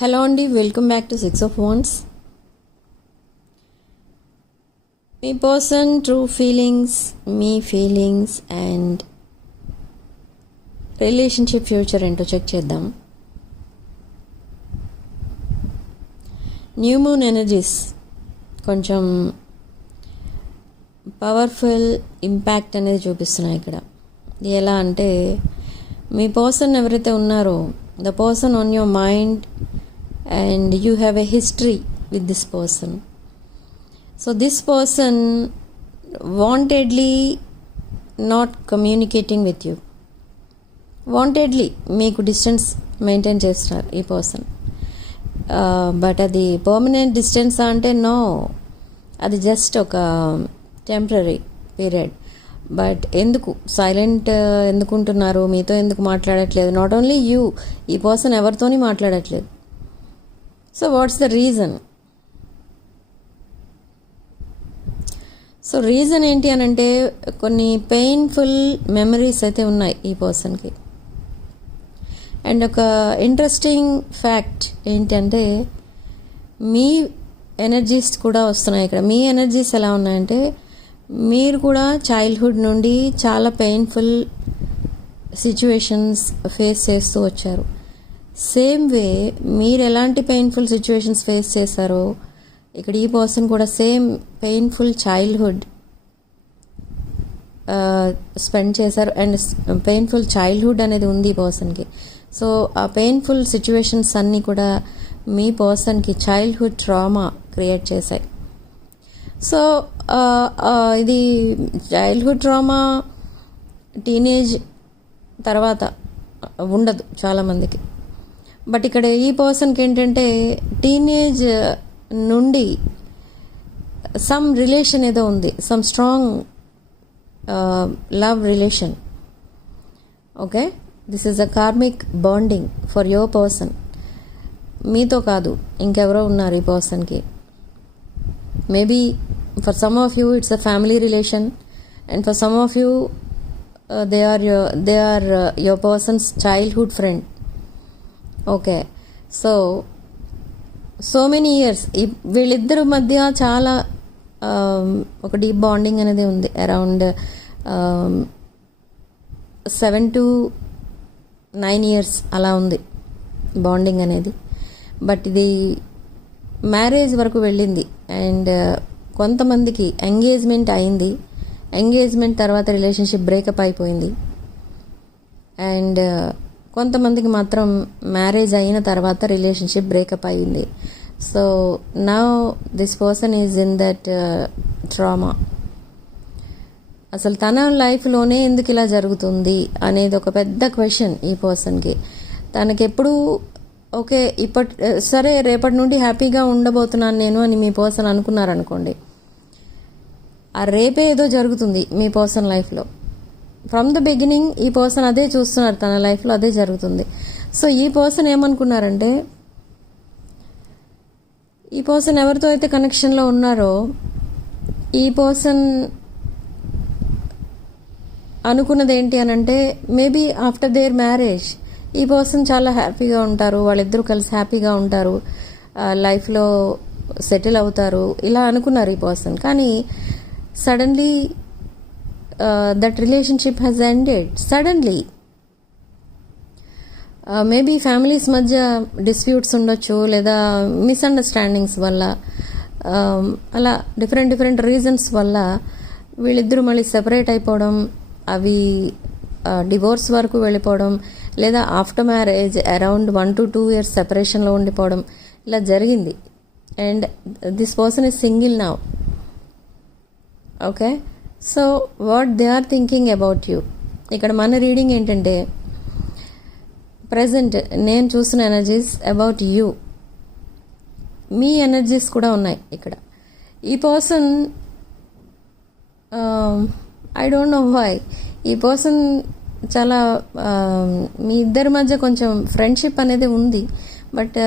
Hello అండి, welcome back to 6 of Wands. Me person true feelings, me feelings and relationship future ఏంటో check చేద్దాం. New moon energies కొంచెం powerful impact అనేది చూపిస్తున్నాయి ఇక్కడ. ఎలా అంటే మీ పర్సన్ ఎవరైతే ఉన్నారో, the person on your mind and you have a history with this person. So this person wantedly not communicating with you, wantedly మీకు డిస్టెన్స్ మెయింటైన్ చేస్తున్నారు ఈ పర్సన్. బట్ అది పర్మనెంట్ డిస్టెన్స్ అంటే నో, అది జస్ట్ ఒక temporary period. But ఎందుకు silent ఎందుకు ఉంటున్నారు, మీతో ఎందుకు మాట్లాడట్లేదు? నాట్ ఓన్లీ యూ, ఈ పర్సన్ ఎవరితోని మాట్లాడట్లేదు. So what's the reason? So reason ఏంటి అని అంటే కొన్ని పెయిన్ఫుల్ మెమరీస్ అయితే ఉన్నాయి ఈ పర్సన్కి. అండ్ ఒక ఇంట్రెస్టింగ్ ఫ్యాక్ట్ ఏంటంటే మీ ఎనర్జీస్ కూడా వస్తున్నాయి ఇక్కడ. మీ ఎనర్జీస్ ఎలా ఉన్నాయంటే మీరు కూడా చైల్డ్హుడ్ నుండి చాలా పెయిన్ఫుల్ సిచ్యువేషన్స్ ఫేస్ చేస్తూ వచ్చారు. సేమ్ వే మీరు ఎలాంటి పెయిన్ఫుల్ సిచ్యువేషన్స్ ఫేస్ చేశారో ఇక్కడ ఈ పర్సన్ కూడా సేమ్ పెయిన్ఫుల్ చైల్డ్హుడ్ స్పెండ్ చేశారు. అండ్ పెయిన్ఫుల్ చైల్డ్హుడ్ అనేది ఉంది ఈ పర్సన్కి. సో ఆ పెయిన్ఫుల్ సిచ్యువేషన్స్ అన్నీ కూడా మీ పర్సన్కి చైల్డ్హుడ్ ట్రామా క్రియేట్ చేశాయి. సో ఇది చైల్డ్హుడ్ ట్రామా టీనేజ్ తర్వాత ఉండదు చాలామందికి. బట్ ఇక్కడ ఈ పర్సన్కి ఏంటంటే టీనేజ్ నుండి సమ్ రిలేషన్ ఏదో ఉంది, some strong love relation. Okay, this is a karmic bonding for your person. మీతో కాదు, ఇంకెవరో ఉన్నారు ఈ పర్సన్కి. Maybe for some of you it's a family relation, and for some of you they are your persons childhood friend. Okay, so many years వీళ్ళిద్దరి మధ్య చాలా ఒక డీప్ బాండింగ్ అనేది ఉంది. అరౌండ్ 7 to 9 years అలా ఉంది బాండింగ్ అనేది. బట్ ఇది మ్యారేజ్ వరకు వెళ్ళింది. అండ్ కొంతమందికి ఎంగేజ్మెంట్ అయింది, ఎంగేజ్మెంట్ తర్వాత రిలేషన్షిప్ బ్రేకప్ అయిపోయింది. అండ్ కొంతమందికి మాత్రం మ్యారేజ్ అయిన తర్వాత రిలేషన్షిప్ బ్రేకప్ అయ్యింది. So now this person is in that trauma. అసలు తన లైఫ్లోనే ఎందుకు ఇలా జరుగుతుంది అనేది ఒక పెద్ద క్వశ్చన్ ఈ పర్సన్కి. తనకెప్పుడు ఓకే సరే రేపటి నుండి హ్యాపీగా ఉండబోతున్నాను నేను అని మీ పర్సన్ అనుకున్నారనుకోండి, ఆ రేపే ఏదో జరుగుతుంది మీ పర్సన్ లైఫ్లో. ఫ్రమ్ ద బిగినింగ్ ఈ పర్సన్ అదే చూస్తున్నారు, తన లైఫ్లో అదే జరుగుతుంది. సో ఈ పర్సన్ ఏమనుకున్నారంటే, ఈ పర్సన్ ఎవరితో అయితే కనెక్షన్లో ఉన్నారో ఈ పర్సన్ అనుకున్నది ఏంటి అని అంటే, మేబీ ఆఫ్టర్ దేర్ మ్యారేజ్ ఈ పర్సన్ చాలా హ్యాపీగా ఉంటారు, వాళ్ళిద్దరూ కలిసి హ్యాపీగా ఉంటారు, లైఫ్లో సెటిల్ అవుతారు, ఇలా అనుకున్నారు ఈ పర్సన్. కానీ suddenly that relationship has ended suddenly. Maybe families మధ్య డిస్ప్యూట్స్ ఉండొచ్చు, లేదా మిస్అండర్స్టాండింగ్స్ వల్ల, అలా డిఫరెంట్ రీజన్స్ వల్ల వీళ్ళిద్దరూ మళ్ళీ సెపరేట్ అయిపోవడం, అవి డివోర్స్ వరకు వెళ్ళిపోవడం, లేదా after marriage around 1 to 2 years సెపరేషన్లో ఉండిపోవడం, ఇలా జరిగింది. And this person is single now. Okay, so what they are thinking about you. ఇక్కడ మన రీడింగ్ ఏంటంటే, ప్రజెంట్ నేను చూసిన ఎనర్జీస్ అబౌట్ యూ, మీ ఎనర్జీస్ కూడా ఉన్నాయి ఇక్కడ. ఈ person I don't know why ఈ పర్సన్ చాలా మీ ఇద్దరి మధ్య కొంచెం ఫ్రెండ్షిప్ అనేది ఉంది. బట్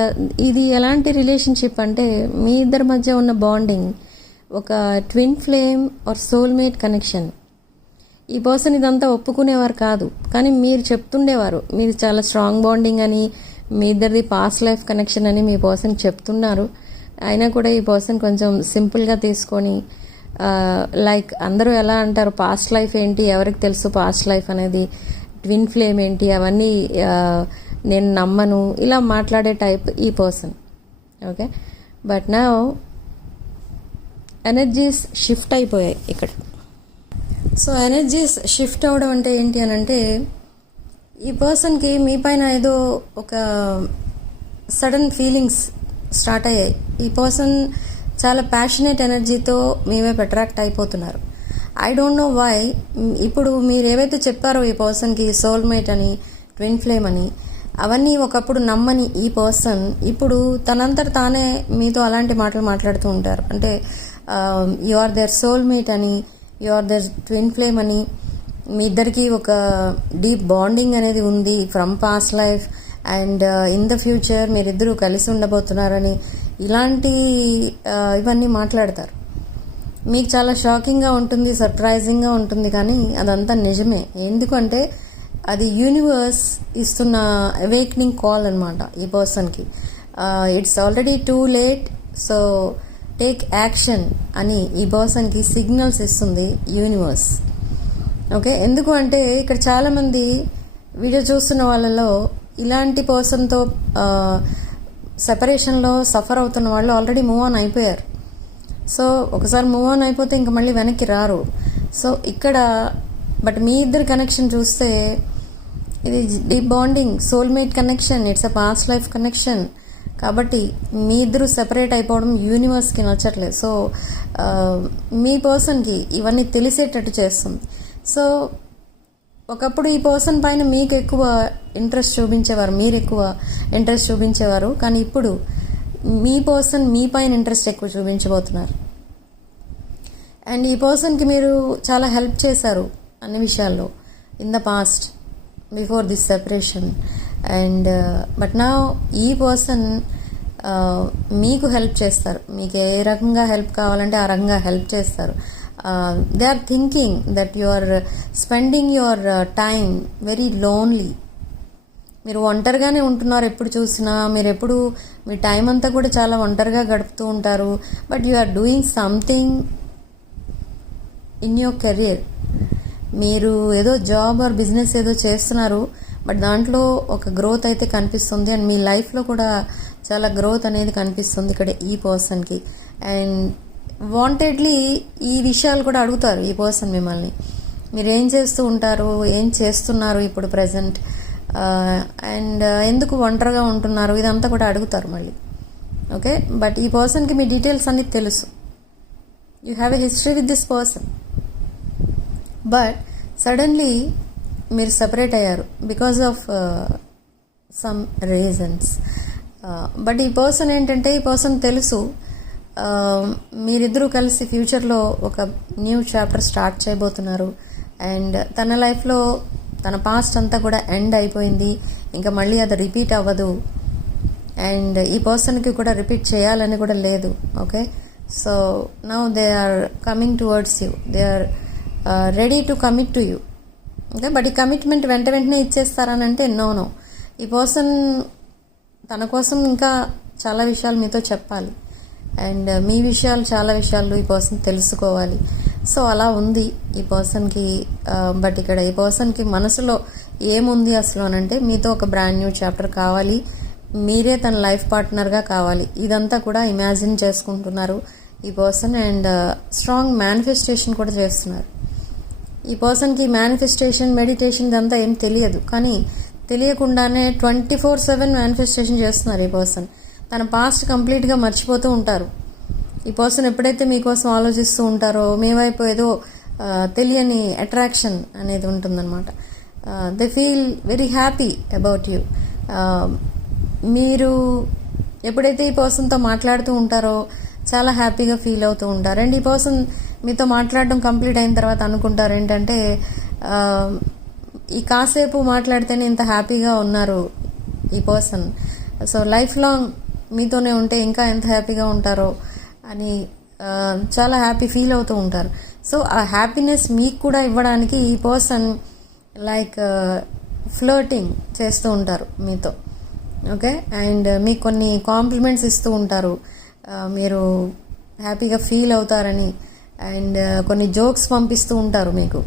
ఇది ఎలాంటి రిలేషన్షిప్ అంటే, మీ ఇద్దరి మధ్య ఉన్న బాండింగ్ ఒక twin flame or soulmate connection. ఈ పర్సన్ ఇదంతా ఒప్పుకునేవారు కాదు, కానీ మీరు చెప్తుండేవారు మీరు చాలా స్ట్రాంగ్ బాండింగ్ అని, మీ ఇద్దరిది పాస్ట్ లైఫ్ కనెక్షన్ అని మీ పర్సన్ చెప్తున్నారు. అయినా కూడా ఈ పర్సన్ కొంచెం సింపుల్గా తీసుకొని లైక్ అందరూ ఎలా అంటారు పాస్ట్ లైఫ్ ఏంటి, ఎవరికి తెలుసు పాస్ట్ లైఫ్ అనేది, ట్విన్ ఫ్లేమ్ ఏంటి, అవన్నీ నేను నమ్మను, ఇలా మాట్లాడే టైప్ ఈ పర్సన్. ఓకే, బట్ నా ఎనర్జీస్ షిఫ్ట్ అయిపోయాయి ఇక్కడ. సో ఎనర్జీస్ షిఫ్ట్ అవ్వడం అంటే ఏంటి అని అంటే, ఈ పర్సన్కి మీ పైన ఏదో ఒక సడన్ ఫీలింగ్స్ స్టార్ట్ అయ్యాయి. ఈ పర్సన్ చాలా ప్యాషనేట్ ఎనర్జీతో మీ వైపు అట్రాక్ట్ అయిపోతున్నారు. I don't know why. ఇప్పుడు మీరు ఏవైతే చెప్పారో ఈ పర్సన్కి సోల్మేట్ అని, ట్విన్ ఫ్లేమ్ అని, అవన్నీ ఒకప్పుడు నమ్మని ఈ పర్సన్ ఇప్పుడు తనంతట తానే మీతో అలాంటి మాటలు మాట్లాడుతూ ఉంటారు. అంటే యు ఆర్ దేర్ సోల్మేట్ అని, you are their twin flame అని, మీ ఇద్దరికి ఒక డీప్ బాండింగ్ అనేది ఉంది from past life and in the future మీరిద్దరూ కలిసి ఉండబోతున్నారని, ఇలాంటి ఇవన్నీ మాట్లాడతారు. మీకు చాలా షాకింగ్గా ఉంటుంది, సర్ప్రైజింగ్గా ఉంటుంది, కానీ అదంతా నిజమే. ఎందుకంటే అది యూనివర్స్ ఇస్తున్న అవేక్నింగ్ కాల్ అనమాట ఈ పర్సన్కి. It's already too late, so take action అని ఈ పర్సన్కి సిగ్నల్స్ ఇస్తుంది యూనివర్స్. ఓకే, ఎందుకు అంటే ఇక్కడ చాలామంది వీడియో చూస్తున్న వాళ్ళలో ఇలాంటి పర్సన్తో సెపరేషన్లో సఫర్ అవుతున్న వాళ్ళు ఆల్రెడీ మూవ్ ఆన్ అయిపోయారు. సో ఒకసారి మూవ్ ఆన్ అయిపోతే ఇంకా మళ్ళీ వెనక్కి రారు. సో ఇక్కడ బట్ మీ ఇద్దరి కనెక్షన్ చూస్తే ఇది deep bonding, soulmate connection, it's a past life connection. కాబట్టి మీ ఇద్దరు సెపరేట్ అయిపోవడం యూనివర్స్కి నచ్చట్లేదు. సో మీ పర్సన్కి ఇవన్నీ తెలిసేటట్టు చేస్తుంది. సో ఒకప్పుడు ఈ పర్సన్ పైన మీకు ఎక్కువ ఇంట్రెస్ట్ చూపించేవారు, మీరు ఎక్కువ ఇంట్రెస్ట్ చూపించేవారు, కానీ ఇప్పుడు మీ పర్సన్ మీ పైన ఇంట్రెస్ట్ ఎక్కువ చూపించబోతున్నారు. అండ్ ఈ పర్సన్కి మీరు చాలా హెల్ప్ చేశారు అన్ని విషయాల్లో in the past before this separation. And but నా ఈ పర్సన్ మీకు హెల్ప్ చేస్తారు. మీకు ఏ రకంగా హెల్ప్ కావాలంటే ఆ రకంగా హెల్ప్ చేస్తారు. They are thinking that you are spending your time very lonely. మీరు ఒంటరిగానే ఉంటున్నారు ఎప్పుడు చూసినా, మీరు ఎప్పుడు మీ టైం అంతా కూడా చాలా ఒంటరిగా గడుపుతూ ఉంటారు. But you are doing something in your career. మీరు ఏదో జాబ్ ఆర్ బిజినెస్ ఏదో చేస్తున్నారు, బట్ దాంట్లో ఒక గ్రోత్ అయితే కనిపిస్తుంది. అండ్ మీ లైఫ్లో కూడా చాలా గ్రోత్ అనేది కనిపిస్తుంది ఇక్కడ ఈ పర్సన్కి. అండ్ వాంటెడ్లీ ఈ విషయాలు కూడా అడుగుతారు ఈ పర్సన్ మిమ్మల్ని. మీరు ఏం చేస్తూ ఉంటారు, ఏం చేస్తున్నారు ఇప్పుడు ప్రజెంట్, అండ్ ఎందుకు ఒంటరిగా ఉంటున్నారు, ఇదంతా కూడా అడుగుతారు మళ్ళీ. ఓకే, బట్ ఈ పర్సన్కి మీ డీటెయిల్స్ అన్నీ తెలుసు. You have a history with this person. But suddenly మీరు సపరేట్ అయ్యారు because of some reasons. But ఈ పర్సన్ ఏంటంటే, ఈ పర్సన్ తెలుసు మీరిద్దరూ కలిసి ఫ్యూచర్లో ఒక న్యూ చాప్టర్ స్టార్ట్ చేయబోతున్నారు. అండ్ తన లైఫ్లో తన పాస్ట్ అంతా కూడా ఎండ్ అయిపోయింది, ఇంకా మళ్ళీ అది రిపీట్ అవ్వదు. అండ్ ఈ పర్సన్కి కూడా రిపీట్ చేయాలని కూడా లేదు. Okay, so now they are coming towards you, they are ready to commit to you. Okay, but ఈ కమిట్మెంట్ వెంటనే ఇచ్చేస్తారని అంటే నో. ఈ పర్సన్ తన కోసం ఇంకా చాలా విషయాలు మీతో చెప్పాలి. అండ్ మీ విషయాలు, చాలా విషయాలు ఈ పర్సన్ తెలుసుకోవాలి. సో అలా ఉంది ఈ పర్సన్కి. బట్ ఇక్కడ ఈ పర్సన్కి మనసులో ఏముంది అసలు అని అంటే, మీతో ఒక బ్రాండ్ న్యూ చాప్టర్ కావాలి, మీరే తన లైఫ్ పార్ట్నర్గా కావాలి, ఇదంతా కూడా ఇమాజిన్ చేసుకుంటున్నారు ఈ పర్సన్. అండ్ స్ట్రాంగ్ మేనిఫెస్టేషన్ కూడా చేస్తున్నారు. ఈ పర్సన్కి మేనిఫెస్టేషన్, మెడిటేషన్ ఇదంతా ఏం తెలియదు, కానీ తెలియకుండానే 24/7 మేనిఫెస్టేషన్ చేస్తున్నారు ఈ పర్సన్. తన పాస్ట్ కంప్లీట్గా మర్చిపోతూ ఉంటారు. ఈ పర్సన్ ఎప్పుడైతే మీకోసం ఆలోచిస్తూ ఉంటారో, మీ వైపు ఏదో తెలియని అట్రాక్షన్ అనేది ఉంటుందన్నమాట. They feel very happy about you. మీరు ఎప్పుడైతే ఈ పర్సన్తో మాట్లాడుతూ ఉంటారో చాలా హ్యాపీగా ఫీల్ అవుతూ ఉంటారు. అండ్ ఈ పర్సన్ మీతో మాట్లాడడం కంప్లీట్ అయిన తర్వాత అనుకుంటారు ఏంటంటే, ఈ కాసేపు మాట్లాడితేనే ఇంత హ్యాపీగా ఉన్నారు ఈ పర్సన్, సో లైఫ్ లాంగ్ మీతోనే ఉంటే ఇంకా ఎంత హ్యాపీగా ఉంటారో అని చాలా హ్యాపీ ఫీల్ అవుతూ ఉంటారు. సో ఆ హ్యాపీనెస్ మీకు కూడా ఇవ్వడానికి ఈ పర్సన్ లైక్ ఫ్లర్టింగ్ చేస్తూ ఉంటారు మీతో. ఓకే. అండ్ మీకు కొన్ని కాంప్లిమెంట్స్ ఇస్తూ ఉంటారు, మీరు హ్యాపీగా ఫీల్ అవుతారని. అండ్ కొన్ని జోక్స్ పంపిస్తూ ఉంటారు మీకు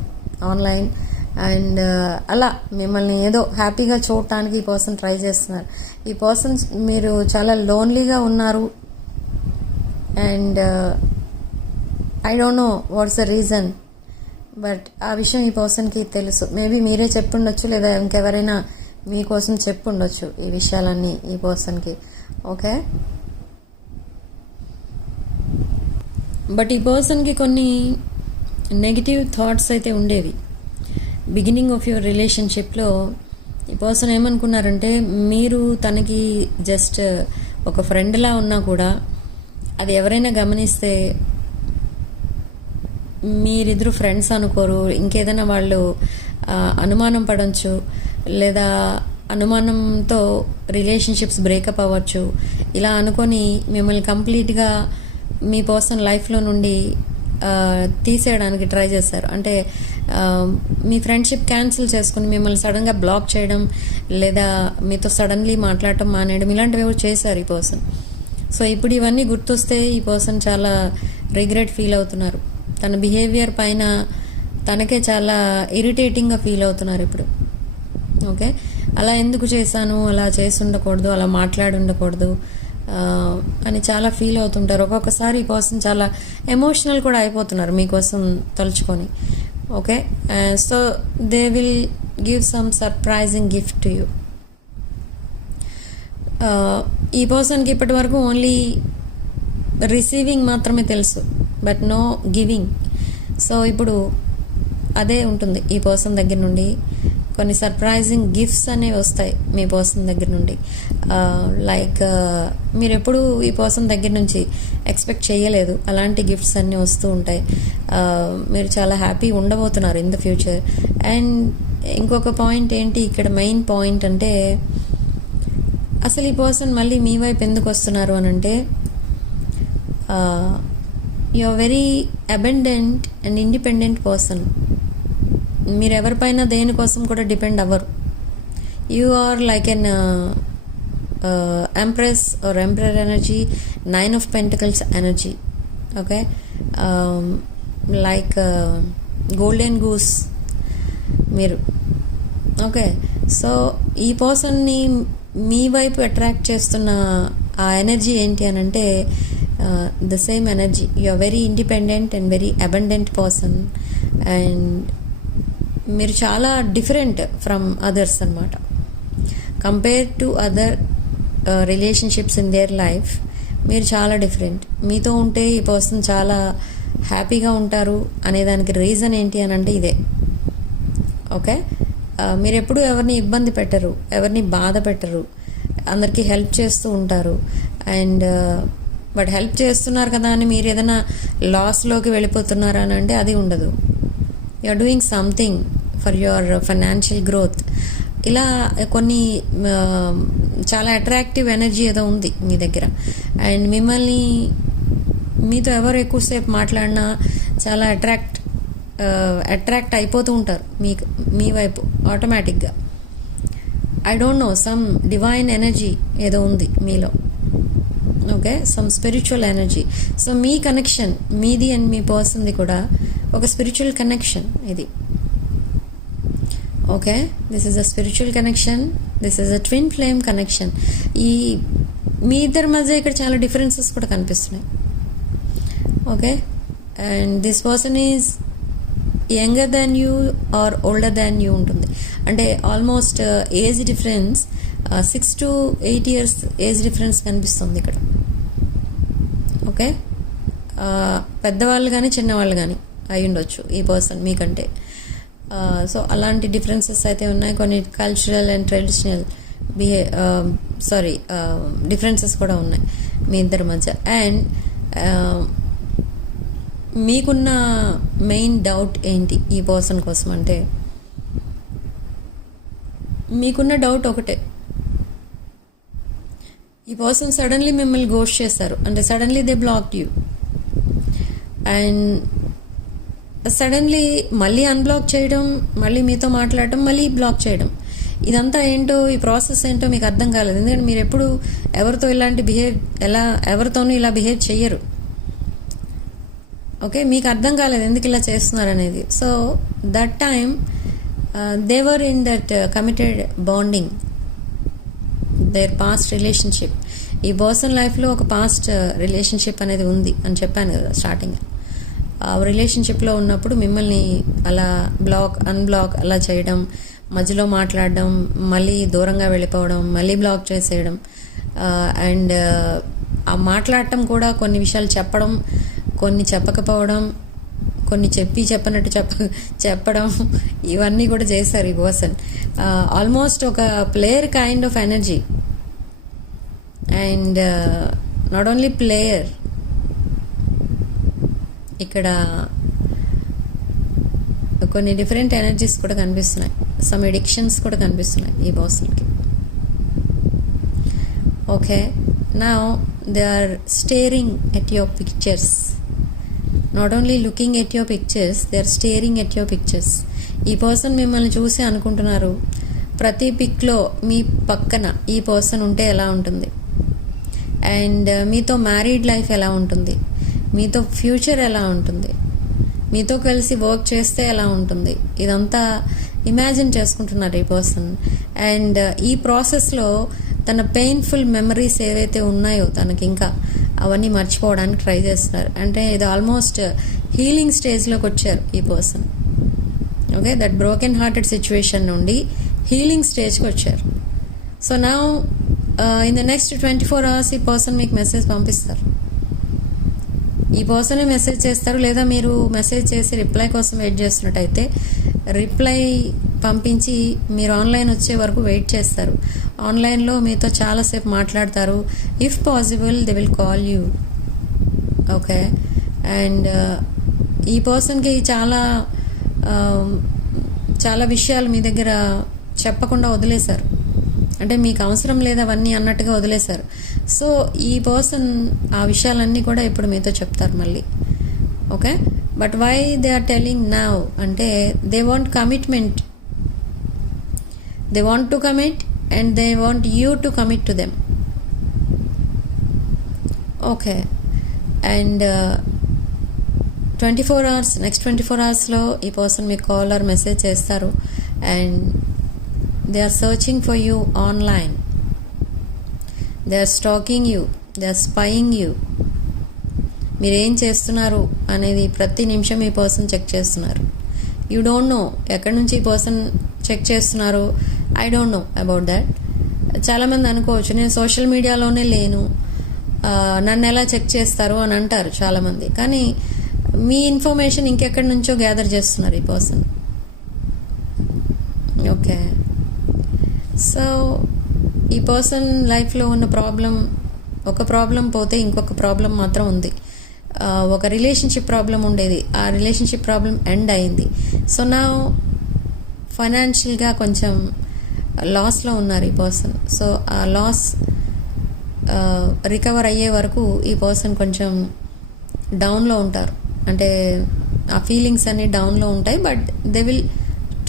ఆన్లైన్. అండ్ అలా మిమ్మల్ని ఏదో హ్యాపీగా చూడటానికి ఈ పర్సన్ ట్రై చేస్తున్నారు. ఈ పర్సన్ మీరు చాలా లోన్లీగా ఉన్నారు. And I don't know what's the reason, but ఆ విషయం ఈ పర్సన్కి తెలుసు. మేబీ మీరే చెప్పుండొచ్చు, లేదా ఇంకెవరైనా మీకోసం చెప్పుండొచ్చు ఈ విషయాలన్నీ ఈ పర్సన్కి. ఓకే. బట్ ఈ పర్సన్కి కొన్ని నెగిటివ్ థాట్స్ అయితే ఉండేవి బిగినింగ్ ఆఫ్ యువర్ రిలేషన్షిప్లో. ఈ పర్సన్ ఏమనుకున్నారంటే, మీరు తనకి జస్ట్ ఒక ఫ్రెండ్లా ఉన్నా కూడా అది ఎవరైనా గమనిస్తే మీరిద్దరు ఫ్రెండ్స్ అనుకోరు, ఇంకేదైనా వాళ్ళు అనుమానం పడవచ్చు, లేదా అనుమానంతో రిలేషన్షిప్స్ బ్రేకప్ అవ్వచ్చు. ఇలా అనుకొని మిమ్మల్ని కంప్లీట్గా మీ పర్సన్ లైఫ్లో నుండి తీసేయడానికి ట్రై చేశారు. అంటే మీ ఫ్రెండ్షిప్ క్యాన్సిల్ చేసుకుని మిమ్మల్ని సడన్గా బ్లాక్ చేయడం, లేదా మీతో సడన్లీ మాట్లాడటం మానేయడం, ఇలాంటివి ఎవరు చేశారు ఈ పర్సన్. సో ఇప్పుడు ఇవన్నీ గుర్తొస్తే ఈ పర్సన్ చాలా రిగ్రెట్ ఫీల్ అవుతున్నారు. తన బిహేవియర్ పైన తనకే చాలా ఇరిటేటింగ్గా ఫీల్ అవుతున్నారు ఇప్పుడు. ఓకే. అలా ఎందుకు చేశాను, అలా చేసి ఉండకూడదు, అలా మాట్లాడి ఉండకూడదు అని చాలా ఫీల్ అవుతుంటారు. ఒక్కొక్కసారి ఈ పర్సన్ చాలా ఎమోషనల్ కూడా అయిపోతున్నారు మీకోసం తలుచుకొని. Okay. So they will give some surprising gift to you. ఈ పర్సన్కి ఇప్పటి వరకు ఓన్లీ రిసీవింగ్ మాత్రమే తెలుసు, బట్ నో గివింగ్. సో ఇప్పుడు అదే ఉంటుంది ఈ పర్సన్ దగ్గర నుండి. కొన్ని సర్ప్రైజింగ్ గిఫ్ట్స్ అనేవి వస్తాయి మీ పర్సన్ దగ్గర నుండి. లైక్ మీరు ఎప్పుడు ఈ పర్సన్ దగ్గర నుంచి ఎక్స్పెక్ట్ చేయలేదు, అలాంటి గిఫ్ట్స్ అన్నీ వస్తూ ఉంటాయి. మీరు చాలా హ్యాపీ ఉండబోతున్నారు ఇన్ ద ఫ్యూచర్. అండ్ ఇంకొక పాయింట్ ఏంటి ఇక్కడ, మెయిన్ పాయింట్ అంటే, అసలు ఈ పర్సన్ మళ్ళీ మీ వైపు ఎందుకు వస్తున్నారు అని అంటే, you are very abundant and independent person. మీరు ఎవరిపైన దేనికోసం కూడా డిపెండ్ అవ్వరు. You are like an empress or emperor energy, 9 of Pentacles energy. Okay. Like golden goose మీరు. ఓకే. సో ఈ పర్సన్ని మీ వైపు అట్రాక్ట్ చేస్తున్న ఆ ఎనర్జీ ఏంటి అని అంటే, the same energy. You are very independent and very abundant person. And మీరు చాలా డిఫరెంట్ ఫ్రమ్ అదర్స్ అన్నమాట. Compare to other relationships in their life మీరు చాలా డిఫరెంట్. మీతో ఉంటే ఈ పర్సన్ చాలా హ్యాపీగా ఉంటారు అనేదానికి రీజన్ ఏంటి అని అంటే ఇదే. ఓకే. మీరు ఎప్పుడు ఎవరిని ఇబ్బంది పెట్టరు, ఎవరిని బాధ పెట్టరు, అందరికీ హెల్ప్ చేస్తూ ఉంటారు. అండ్ బట్ హెల్ప్ చేస్తున్నారు కదా అని మీరు ఏదైనా లాస్లోకి వెళ్ళిపోతున్నారా అని అంటే అది ఉండదు. You are doing something for your financial growth. ఇలా కొన్ని చాలా అట్రాక్టివ్ ఎనర్జీ ఏదో ఉంది మీ దగ్గర. అండ్ మిమ్మల్ని మీతో ఎవరు ఎక్కువసేపు మాట్లాడినా చాలా అట్రాక్ట్ అయిపోతూ ఉంటారు మీ వైపు ఆటోమేటిక్గా. I don't know, some divine energy ఏదో ఉంది మీలో. Okay. Some spiritual energy. So మీ కనెక్షన్, మీది అండ్ మీ పర్సన్ది కూడా ఒక స్పిరిచువల్ కనెక్షన్ ఇది. Okay. This is a spiritual connection, this is a twin flame connection. ఈ మీ ఇద్దరి మధ్య ఇక్కడ చాలా డిఫరెన్సెస్ కూడా కనిపిస్తున్నాయి. Okay. And this person is younger than you or older than you ఉంటుంది. అంటే almost age difference 6 to 8 years age difference కనిపిస్తుంది ఇక్కడ. ఓకే. పెద్దవాళ్ళు కానీ చిన్నవాళ్ళు కానీ అయి ఉండొచ్చు ఈ పర్సన్ మీకంటే. సో అలాంటి డిఫరెన్సెస్ అయితే ఉన్నాయి. కొన్ని కల్చరల్ అండ్ ట్రెడిషనల్ డిఫరెన్సెస్ కూడా ఉన్నాయి మీ ఇద్దరి మధ్య. అండ్ మీకున్న మెయిన్ డౌట్ ఏంటి ఈ పర్సన్ కోసం అంటే, మీకున్న డౌట్ ఒకటే, ఈ పర్సన్ సడన్లీ మిమ్మల్ని గోస్ట్ చేస్తారు. అంటే suddenly they blocked you and suddenly మళ్ళీ అన్బ్లాక్ చేయడం, మళ్ళీ మీతో మాట్లాడటం, మళ్ళీ బ్లాక్ చేయడం, ఇదంతా ఏంటో, ఈ ప్రాసెస్ ఏంటో మీకు అర్థం కాలేదు. ఎందుకంటే మీరు ఎప్పుడు ఎవరితో ఇలాంటి ఎవరితోనూ ఇలా బిహేవ్ చెయ్యరు. ఓకే, మీకు అర్థం కాలేదు ఎందుకు ఇలా చేస్తున్నారు అనేది. So that time they were in that committed bonding, their past relationship. ఈ పర్సన్ లైఫ్లో ఒక పాస్ట్ రిలేషన్షిప్ అనేది ఉంది అని చెప్పాను కదా స్టార్టింగ్. ఆ రిలేషన్షిప్లో ఉన్నప్పుడు మిమ్మల్ని అలా అన్బ్లాక్ అలా చేయడం, మధ్యలో మాట్లాడడం, మళ్ళీ దూరంగా వెళ్ళిపోవడం, మళ్ళీ బ్లాక్ చేసేయడం, అండ్ ఆ మాట్లాడటం కూడా కొన్ని విషయాలు చెప్పడం, కొన్ని చెప్పకపోవడం, కొన్ని చెప్పనట్టు చెప్పడం, ఇవన్నీ కూడా చేశారు ఈ పర్సన్. ఆల్మోస్ట్ ఒక player kind of energy. And not only player, ఇక్కడ కొన్ని డిఫరెంట్ ఎనర్జీస్ కూడా కనిపిస్తున్నాయి. సమ్ ఎడిక్షన్స్ కూడా కనిపిస్తున్నాయి ఈ పర్సన్కి. Okay, now they are staring at your pictures. Not only looking at your pictures, they are staring at your pictures. ఈ person మిమ్మల్ని చూసి అనుకుంటున్నారు, ప్రతి పిక్లో మీ పక్కన ఈ పర్సన్ ఉంటే ఎలా ఉంటుంది, అండ్ మీతో మ్యారీడ్ లైఫ్ ఎలా ఉంటుంది, మీతో ఫ్యూచర్ ఎలా ఉంటుంది, మీతో కలిసి వర్క్ చేస్తే ఎలా ఉంటుంది, ఇదంతా ఇమాజిన్ చేసుకుంటున్నారు ఈ పర్సన్. అండ్ ఈ ప్రాసెస్లో తన పెయిన్ఫుల్ మెమరీస్ ఏవైతే ఉన్నాయో తనకి ఇంకా అవన్నీ మర్చిపోవడానికి ట్రై చేస్తున్నారు. అంటే ఇది ఆల్మోస్ట్ హీలింగ్ స్టేజ్లోకి వచ్చారు ఈ person. Okay, that broken hearted situation నుండి హీలింగ్ స్టేజ్కి వచ్చారు. సో నా ఇన్ ద నెక్స్ట్ 24 hours ఈ పర్సన్ మీకు మెసేజ్ పంపిస్తారు. ఈ పర్సనే మెసేజ్ చేస్తారు, లేదా మీరు మెసేజ్ చేసి రిప్లై కోసం వెయిట్ చేస్తున్నట్టయితే రిప్లై పంపించి మీరు ఆన్లైన్ వచ్చే వరకు వెయిట్ చేస్తారు. ఆన్లైన్లో మీతో చాలాసేపు మాట్లాడతారు. If possible they will call you. Okay, and ఈ పర్సన్కి చాలా విషయాలు మీ దగ్గర చెప్పకుండా వదిలేశారు. అంటే మీకు అవసరం లేదు అవన్నీ అన్నట్టుగా వదిలేశారు. సో ఈ పర్సన్ ఆ విషయాలన్నీ కూడా ఇప్పుడు మీతో చెప్తారు మళ్ళీ. Okay, but why they are telling now అంటే they want commitment, they want to commit and they want you to commit to them. Okay, and 24 hours, next 24 hoursలో ఈ పర్సన్ మీకు కాల్ ఆర్ మెసేజ్ చేస్తారు. And they are searching for you online, they are stalking you, they are spying you. మీరేం చేస్తున్నారు అనేది ప్రతి నిమిషం ఈ పర్సన్ చెక్ చేస్తున్నారు. యూ డోంట్ నో ఎక్కడి నుంచి ఈ పర్సన్ చెక్ చేస్తున్నారు. I don't know about that. చాలామంది అనుకోవచ్చు నేను సోషల్ మీడియాలోనే లేను, నన్ను ఎలా చెక్ చేస్తారు అని అంటారు చాలామంది. కానీ మీ ఇన్ఫర్మేషన్ ఇంకెక్కడి నుంచో గ్యాదర్ చేస్తున్నారు ఈ పర్సన్. ఓకే, సో ఈ పర్సన్ లైఫ్లో ఉన్న ఒక ప్రాబ్లం పోతే ఇంకొక ప్రాబ్లం మాత్రం ఉంది. ఒక రిలేషన్షిప్ ప్రాబ్లం ఉండేది, ఆ రిలేషన్షిప్ ప్రాబ్లం ఎండ్ అయింది. సో నా ఫైనాన్షియల్గా కొంచెం లాస్లో ఉన్నారు ఈ పర్సన్. సో ఆ లాస్ రికవర్ అయ్యే వరకు ఈ పర్సన్ కొంచెం డౌన్లో ఉంటారు. అంటే ఆ ఫీలింగ్స్ అన్నీ డౌన్లో ఉంటాయి. బట్ దే విల్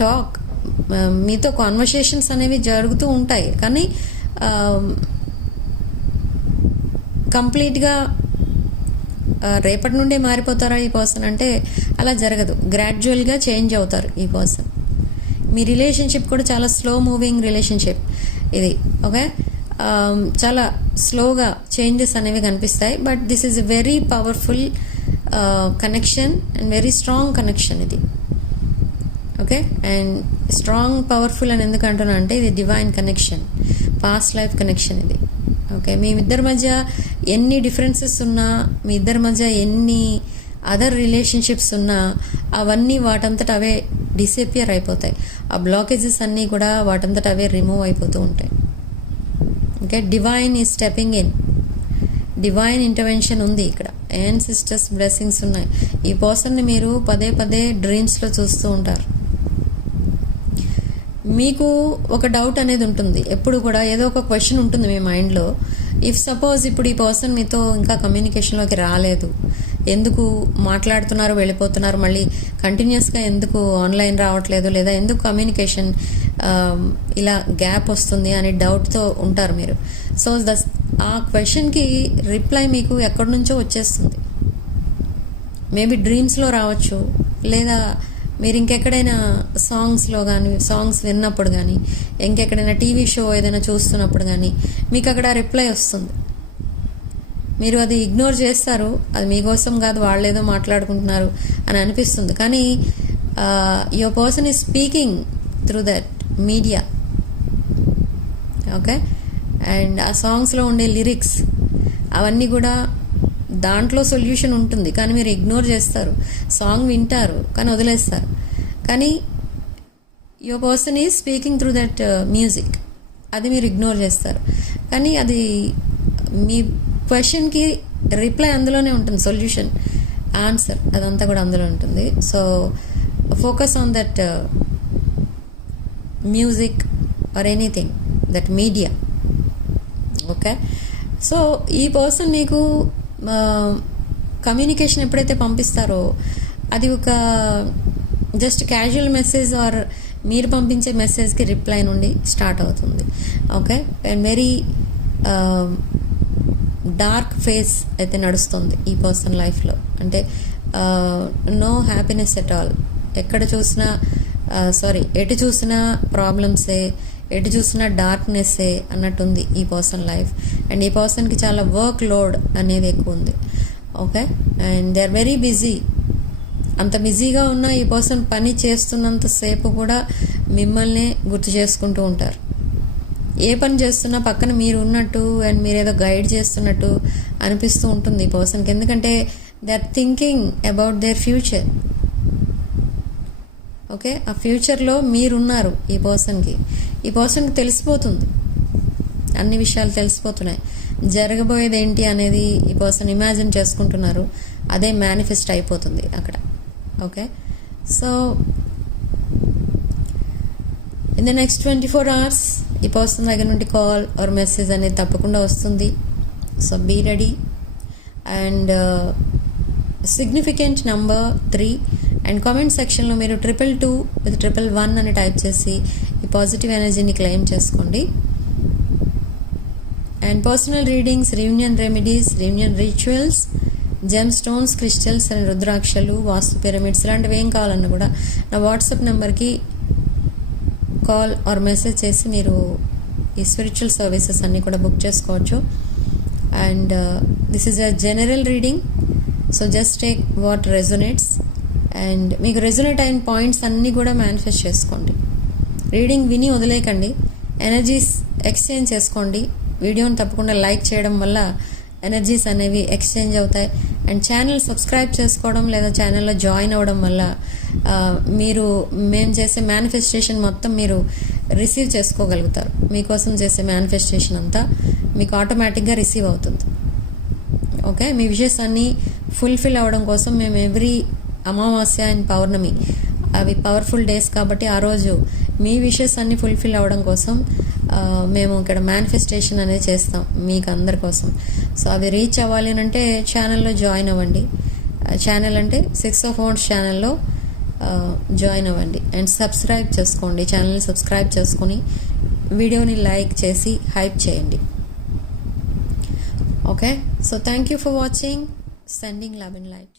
టాక్, మీతో కాన్వర్సేషన్స్ అనేవి జరుగుతూ ఉంటాయి. కానీ కంప్లీట్గా రేపటి నుండే మారిపోతారా ఈ పర్సన్ అంటే అలా జరగదు. గ్రాడ్యువల్గా చేంజ్ అవుతారు ఈ పర్సన్. మీ రిలేషన్షిప్ కూడా చాలా స్లో మూవింగ్ రిలేషన్షిప్ ఇది. ఓకే, చాలా స్లోగా చేంజెస్ అనేవి కనిపిస్తాయి. But this is a very powerful connection and very strong connection ఇది. ఓకే, అండ్ స్ట్రాంగ్ పవర్ఫుల్ అని ఎందుకు అంటున్నా అంటే ఇది divine connection, past life connection ఇది. ఓకే, మీ ఇద్దరి మధ్య ఎన్ని డిఫరెన్సెస్ ఉన్నా, మీ ఇద్దరి మధ్య ఎన్ని అదర్ రిలేషన్షిప్స్ ఉన్నా అవన్నీ వాటంతట అవే డిసపియర్ అయిపోతాయి. ఆ బ్లాకేజెస్ అన్నీ కూడా వాటంతట అవే రిమూవ్ అయిపోతూ ఉంటాయి. Okay, divine is stepping in, divine intervention ఉంది ఇక్కడ. అండ్ సిస్టర్స్ బ్లెస్సింగ్స్ ఉన్నాయి. ఈ పర్సన్ని మీరు పదే పదే డ్రీమ్స్లో చూస్తూ ఉంటారు. మీకు ఒక డౌట్ అనేది ఉంటుంది, ఎప్పుడు కూడా ఏదో ఒక క్వశ్చన్ ఉంటుంది మీ మైండ్లో. ఇఫ్ సపోజ్ ఇప్పుడు ఈ పర్సన్ మీతో ఇంకా కమ్యూనికేషన్లోకి రాలేదు, ఎందుకు మాట్లాడుతున్నారు వెళ్ళిపోతున్నారు, మళ్ళీ కంటిన్యూస్గా ఎందుకు ఆన్లైన్ రావట్లేదు, లేదా ఎందుకు కమ్యూనికేషన్ ఇలా గ్యాప్ వస్తుంది అనే డౌట్తో ఉంటారు మీరు. సో ఆ క్వశ్చన్కి రిప్లై మీకు ఎక్కడి నుంచో వచ్చేస్తుంది. మేబీ డ్రీమ్స్లో రావచ్చు, లేదా మీరు ఇంకెక్కడైనా సాంగ్స్లో కానీ, సాంగ్స్ విన్నప్పుడు కానీ, ఇంకెక్కడైనా టీవీ షో ఏదైనా చూస్తున్నప్పుడు కానీ మీకు అక్కడ రిప్లై వస్తుంది. మీరు అది ఇగ్నోర్ చేస్తారు, అది మీకోసం కాదు, వాళ్ళు ఏదో మాట్లాడుకుంటున్నారు అని అనిపిస్తుంది. కానీ your person is speaking through that media. Okay, and ఆ సాంగ్స్లో ఉండే లిరిక్స్ అవన్నీ కూడా దాంట్లో సొల్యూషన్ ఉంటుంది, కానీ మీరు ఇగ్నోర్ చేస్తారు. సాంగ్ వింటారు కానీ వదిలేస్తారు. కానీ your person is speaking through that music, అది మీరు ఇగ్నోర్ చేస్తారు. కానీ అది మీ క్వశ్చన్కి రిప్లై అందులోనే ఉంటుంది, సొల్యూషన్, ఆన్సర్ అదంతా కూడా అందులో ఉంటుంది. So focus on that music or anything, that media. Okay, so ఈ పర్సన్ మీకు కమ్యూనికేషన్ ఎప్పుడైతే పంపిస్తారో అది ఒక జస్ట్ క్యాజువల్ మెసేజ్ ఆర్ మీరు పంపించే మెసేజ్కి రిప్లై నుండి స్టార్ట్ అవుతుంది. Okay, and very dark face అయితే నడుస్తుంది ఈ పర్సన్ లైఫ్లో. అంటే నో హ్యాపీనెస్ ఎట్ ఆల్. ఎక్కడ చూసినా ఎటు చూసినా ప్రాబ్లమ్సే, ఎటు చూసినా డార్క్నెస్సే అన్నట్టుంది ఈ పర్సన్ లైఫ్. అండ్ ఈ పర్సన్కి చాలా వర్క్ లోడ్ అనేది ఎక్కువ ఉంది. Okay, and they are very busy. అంత బిజీగా ఉన్న ఈ పర్సన్ పని చేస్తున్నంతసేపు కూడా మిమ్మల్ని గుర్తు చేసుకుంటూ ఉంటారు. ఏ పని చేస్తున్నా పక్కన మీరు ఉన్నట్టు అండ్ మీరేదో గైడ్ చేస్తున్నట్టు అనిపిస్తూ ఉంటుంది ఈ పర్సన్కి. ఎందుకంటే they are thinking about their future. Okay, ఆ ఫ్యూచర్లో మీరున్నారు ఈ పర్సన్కి తెలిసిపోతుంది, అన్ని విషయాలు తెలిసిపోతున్నాయి. జరగబోయేది ఏంటి అనేది ఈ పర్సన్ ఇమాజిన్ చేసుకుంటున్నారు, అదే మేనిఫెస్ట్ అయిపోతుంది అక్కడ. Okay, so in the next 24 hours ఈ పర్సన్ దగ్గర నుండి కాల్ ఆర్ మెసేజ్ అనేది తప్పకుండా వస్తుంది. So be ready. And significant number 3 and comment సెక్షన్లో మీరు 222 with 111 అని టైప్ చేసి ఈ పాజిటివ్ ఎనర్జీని క్లెయిమ్ చేసుకోండి. And personal readings, reunion remedies, reunion rituals, gem stones, crystals and రుద్రాక్షలు, వాస్తు పిరమిడ్స్ ఇలాంటివి ఏం కావాలన్నా కూడా నా వాట్సాప్ నెంబర్కి కాల్ ఆర్ మెసేజ్ చేసి మీరు ఈ స్పిరిచువల్ సర్వీసెస్ అన్నీ కూడా బుక్ చేసుకోవచ్చు. And this is a general reading, so just take what resonates. And మీకు రెజొనేట్ అయిన పాయింట్స్ అన్నీ కూడా మేనిఫెస్ట్ చేసుకోండి. రీడింగ్ విని వదిలేకండి, ఎనర్జీస్ ఎక్స్చేంజ్ చేసుకోండి. వీడియోని తప్పకుండా లైక్ చేయడం వల్ల ఎనర్జీస్ అనేవి ఎక్స్చేంజ్ అవుతాయి. అండ్ ఛానల్ సబ్స్క్రైబ్ చేసుకోవడం లేదా ఛానల్లో జాయిన్ అవ్వడం వల్ల మేము చేసే మేనిఫెస్టేషన్ మొత్తం మీరు రిసీవ్ చేసుకోగలుగుతారు. మీకోసం చేసే మేనిఫెస్టేషన్ అంతా మీకు ఆటోమేటిక్గా రిసీవ్ అవుతుంది. ఓకే, మీ విషెస్ అన్నీ ఫుల్ఫిల్ అవ్వడం కోసం మేము ఎవ్రీ అమావాస్య అండ్ పౌర్ణమి, అవి పవర్ఫుల్ డేస్ కాబట్టి ఆ రోజు మీ విషెస్ అన్నీ ఫుల్ఫిల్ అవ్వడం కోసం మేము ఇక్కడ మేనిఫెస్టేషన్ అనేది చేస్తాం మీకు అందరి కోసం. సో అవి రీచ్ అవ్వాలి అని అంటే ఛానల్లో జాయిన్ అవ్వండి. ఛానల్ అంటే 6 of Wands ఛానల్లో జాయిన్ అవ్వండి అండ్ సబ్స్క్రైబ్ చేసుకోండి. ఛానల్ని సబ్స్క్రైబ్ చేసుకొని వీడియోని లైక్ చేసి హైప్ చేయండి. Okay, so thank you for watching. Sending love and light.